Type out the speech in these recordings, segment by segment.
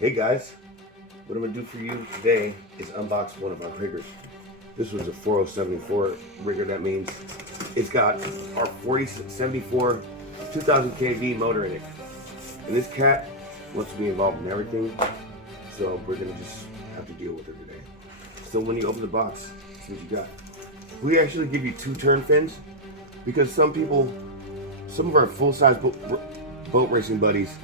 Hey guys, what I'm going to do for you today is unbox one of our riggers. This was a 4074 rigger. That means it's got our 4074 2000 kV motor in it. And this cat wants to be involved in everything, so we're going to just have to deal with her today. So when you open the box, see what you got. We actually give you 2 turn fins because some of our full-size boat racing buddies,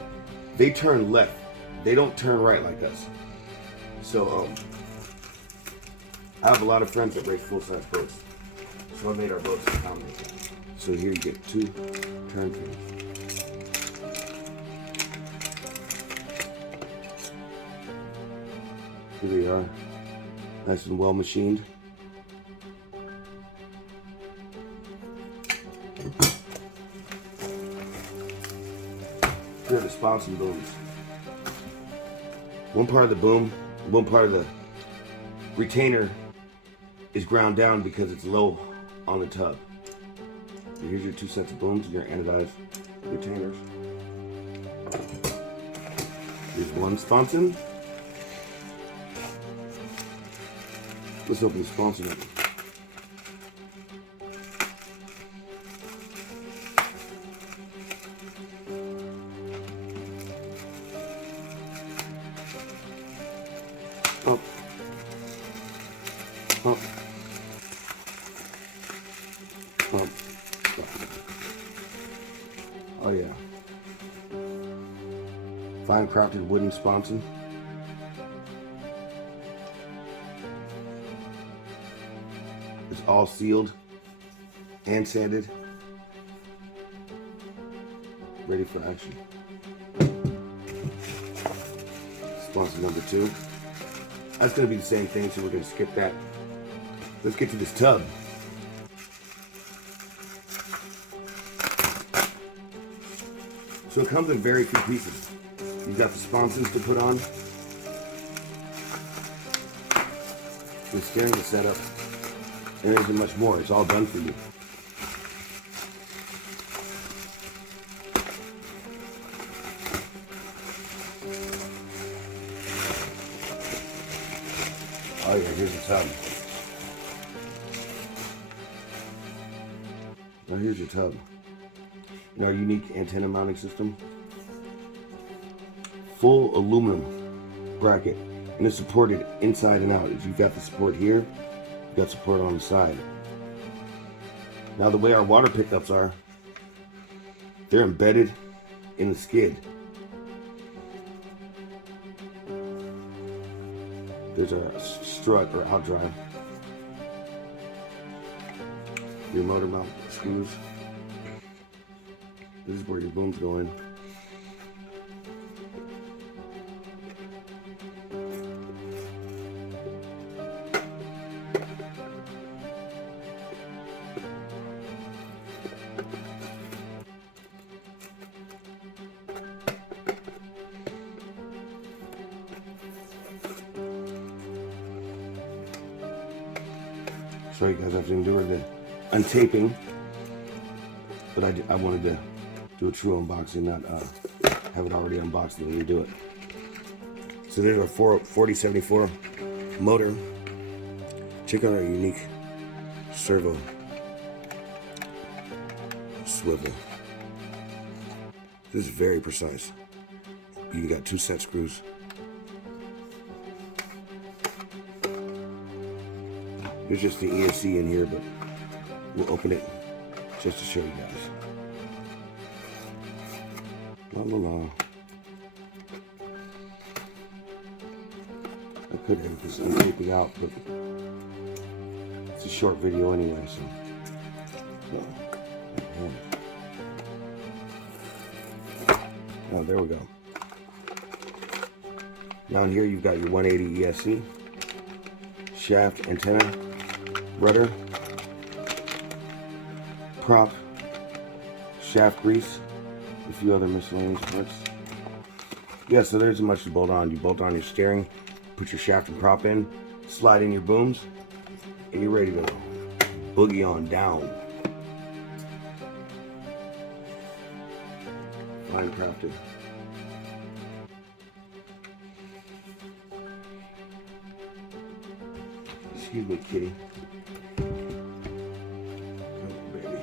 they turn left. They don't turn right like us. So I have a lot of friends that race full-size boats. So I made our boats accommodate that. So here you get 2 turn fins. Here they are, nice and well machined. Here are the spots and booms. One part of the boom, one part of the retainer is ground down because it's low on the tub. So here's your 2 sets of booms and your anodized retainers. Here's one sponson. Let's open the sponson up. Up. Up. Up. Oh yeah. Fine crafted wooden sponson. It's all sealed and sanded. Ready for action. Sponson number 2. That's going to be the same thing, so we're going to skip that. Let's get to this tub. So it comes in very few pieces. You've got the sponsons to put on, the steering to set up, and there isn't much more. It's all done for you. Oh yeah, here's the tub. Now here's your tub. In our unique antenna mounting system. Full aluminum bracket. And it's supported inside and out. You've got the support here, you've got support on the side. Now the way our water pickups are, they're embedded in the skid. There's our strut or out drive. Your motor mount screws. This is where your booms go in. Sorry guys, I have to endure the untaping, but I wanted to do a true unboxing, not have it already unboxed and then we do it. So there's our 4074 motor. Check out our unique servo swivel. This is very precise. You got 2 set screws. There's just the ESC in here, but we'll open it just to show you guys. La la la. I could have this untaping out, but it's a short video anyway, so. Oh, there we go. Down here you've got your 180 ESC, shaft, antenna, rudder, prop, shaft grease, a few other miscellaneous parts. Yeah, so there's much to bolt on. You bolt on your steering, put your shaft and prop in, slide in your booms, and you're ready to boogie on down. Fine crafted. Excuse me, kitty. Oh, baby.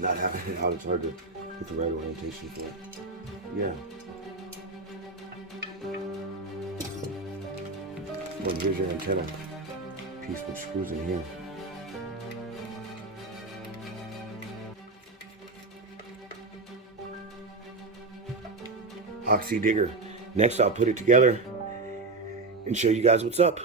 Not having it out, it's hard to get the right orientation for it. Yeah. Well, here's your antenna piece which screws in here. Oxi-Digger. Next, I'll put it together and show you guys what's up.